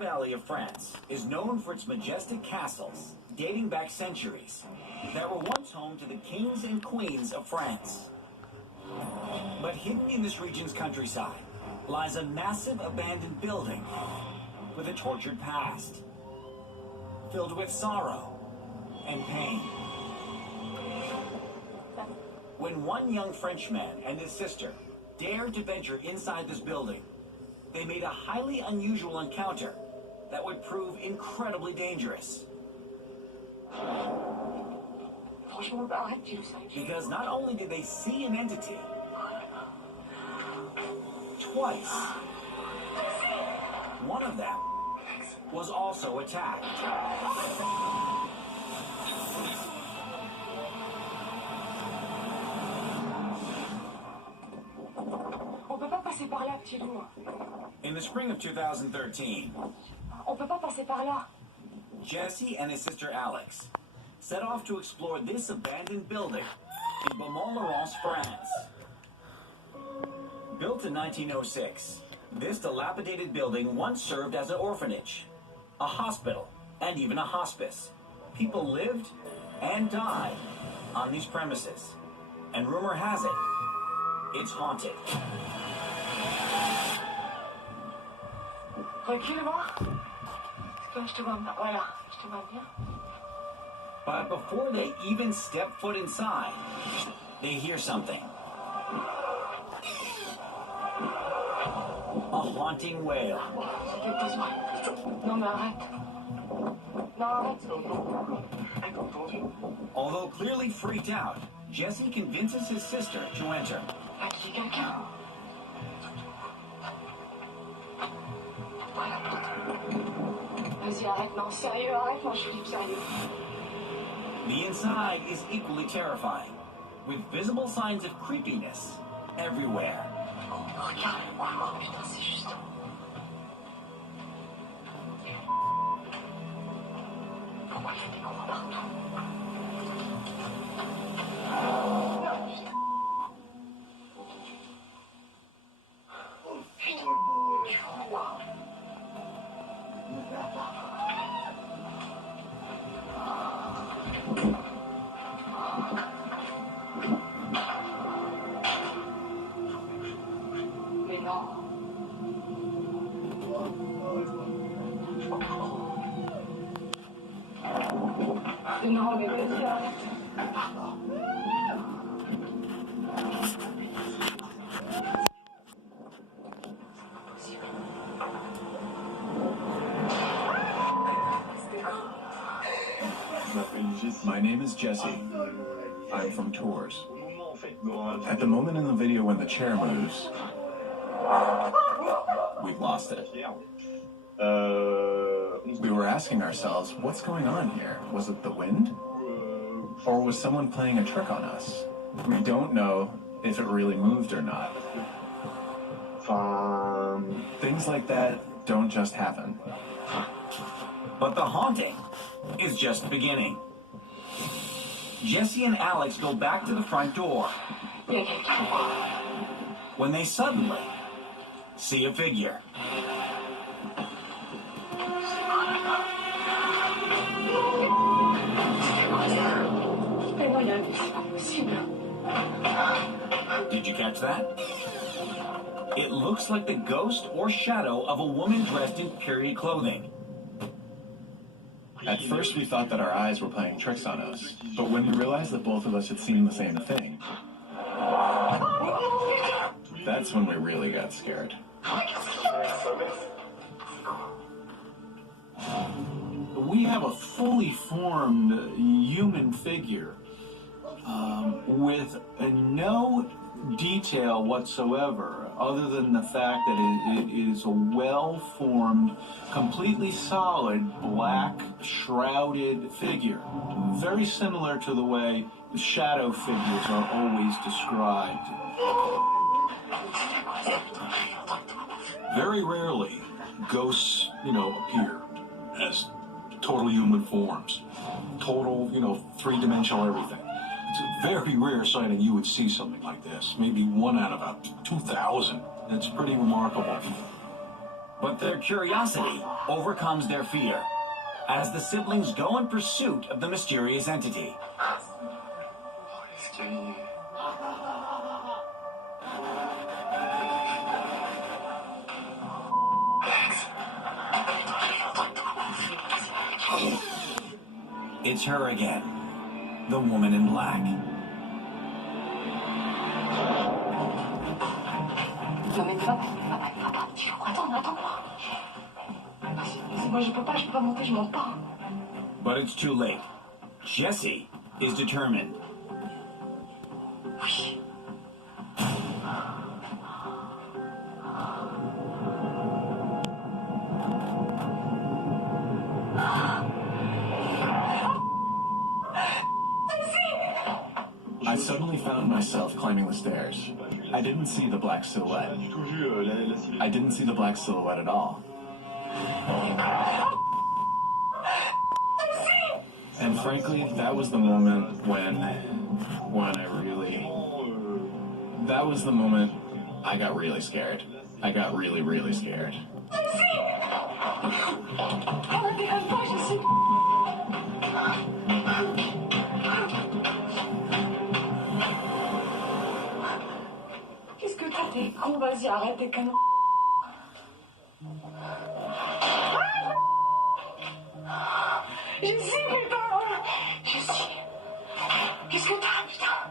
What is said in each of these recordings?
Valley of France is known for its majestic castles, dating back centuries, that were once home to the kings and queens of France. But hidden in this region's countryside lies a massive abandoned building with a tortured past, filled with sorrow and pain. When one young Frenchman and his sister dared to venture inside this building, they made a highly unusual encounter that would prove incredibly dangerous. Because not only did they see an entity, twice, one of them was also attacked. In the spring of 2013, Jesse and his sister Alex set off to explore this abandoned building in Beaumont-le-Rance, France. Built in 1906, this dilapidated building once served as an orphanage, a hospital, and even a hospice. People lived and died on these premises, and rumor has it, it's haunted. But before they even step foot inside, they hear something. A haunting wail. Although clearly freaked out, Jesse convinces his sister to enter. The inside is equally terrifying, with visible signs of creepiness everywhere. My name is Jesse. I'm from Tours. At the moment in the video when the chair moves, we've lost it. We were asking ourselves, what's going on here? Was it the wind? Or was someone playing a trick on us? We don't know if it really moved or not. Things like that don't just happen. But the haunting is just beginning. Jesse and Alex go back to the front door when they suddenly see a figure. Did you catch that? It looks like the ghost or shadow of a woman dressed in period clothing. At first we thought that our eyes were playing tricks on us, but when we realized that both of us had seen the same thing, that's when we really got scared. We have a fully formed human figure with no detail whatsoever, other than the fact that it is a well-formed, completely solid, black, shrouded figure. Very similar to the way the shadow figures are always described. Very rarely, ghosts, appear as total human forms. Total, three-dimensional everything. It's a very rare sighting you would see something like this. Maybe one out of about 2,000. It's pretty remarkable. But their curiosity overcomes their fear as the siblings go in pursuit of the mysterious entity. It's her again, the woman in black. But it's too late. Jessie is determined. I suddenly found myself climbing the stairs. I didn't see the black silhouette. I didn't see the black silhouette at all. And frankly, that was the moment when that was the moment I got really scared. I got really, really scared. Qu'est-ce que t'as, t'es con, vas-y, arrête tes conneries. Jessie, putain! Jessie! Qu'est-ce que t'as, putain?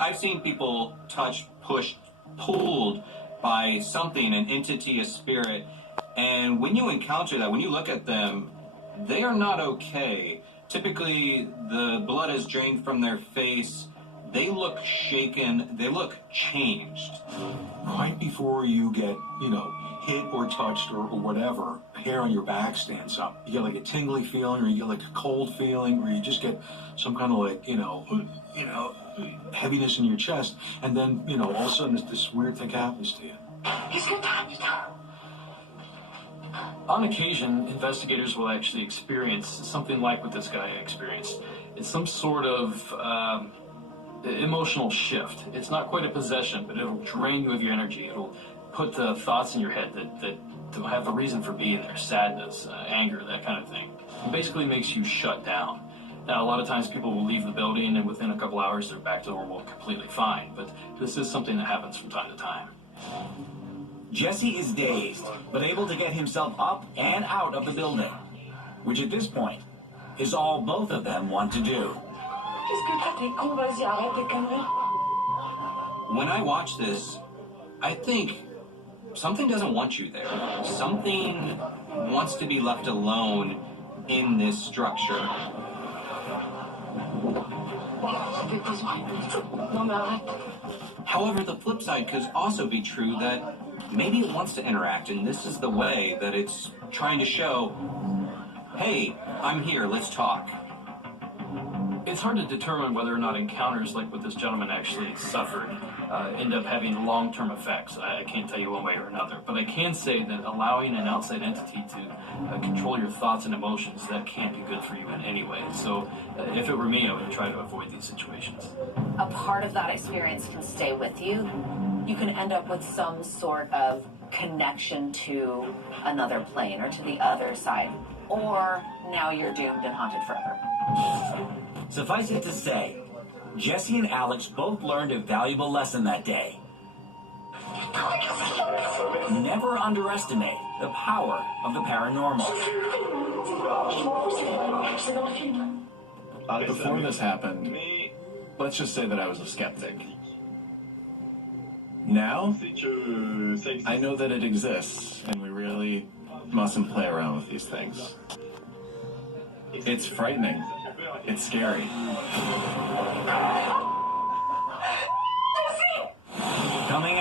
I've seen people touched, pushed, pulled by something, an entity, a spirit, and when you encounter that, when you look at them, they are not okay. Typically, the blood is drained from their face. They look shaken. They look changed. Right before you get, hit or touched or whatever, hair on your back stands up. You get like a tingly feeling, or you get like a cold feeling, or you just get some kind of like, heaviness in your chest, and then, all of a sudden this weird thing happens to you. Qu'est-ce que t'as, putain? On occasion, investigators will actually experience something like what this guy experienced. It's some sort of emotional shift. It's not quite a possession, but it'll drain you of your energy. It'll put the thoughts in your head that don't have a reason for being there. Sadness, anger, that kind of thing. It basically makes you shut down. Now, a lot of times people will leave the building and within a couple hours they're back to normal, completely fine. But this is something that happens from time to time. Jessie is dazed, but able to get himself up and out of the building, which at this point is all both of them want to do. Qu'est-ce que t'as, t'es con, vas-y, arrête tes conneries. When I watch this, I think something doesn't want you there. Something wants to be left alone in this structure. J'avais besoin. Non, mais arrête. However, the flip side could also be true that maybe it wants to interact, and this is the way that it's trying to show, hey, I'm here, let's talk. It's hard to determine whether or not encounters like what this gentleman actually suffered end up having long-term effects. I can't tell you one way or another, but I can say that allowing an outside entity to control your thoughts and emotions, that can't be good for you in any way. So if it were me, I would try to avoid these situations. A part of that experience can stay with you. You can end up with some sort of connection to another plane or to the other side, or now you're doomed and haunted forever. Suffice it to say, Jessie and Alex both learned a valuable lesson that day. Never underestimate the power of the paranormal. Before this happened, let's just say that I was a skeptic. Now, I know that it exists, and we really mustn't play around with these things. It's frightening. It's scary. Coming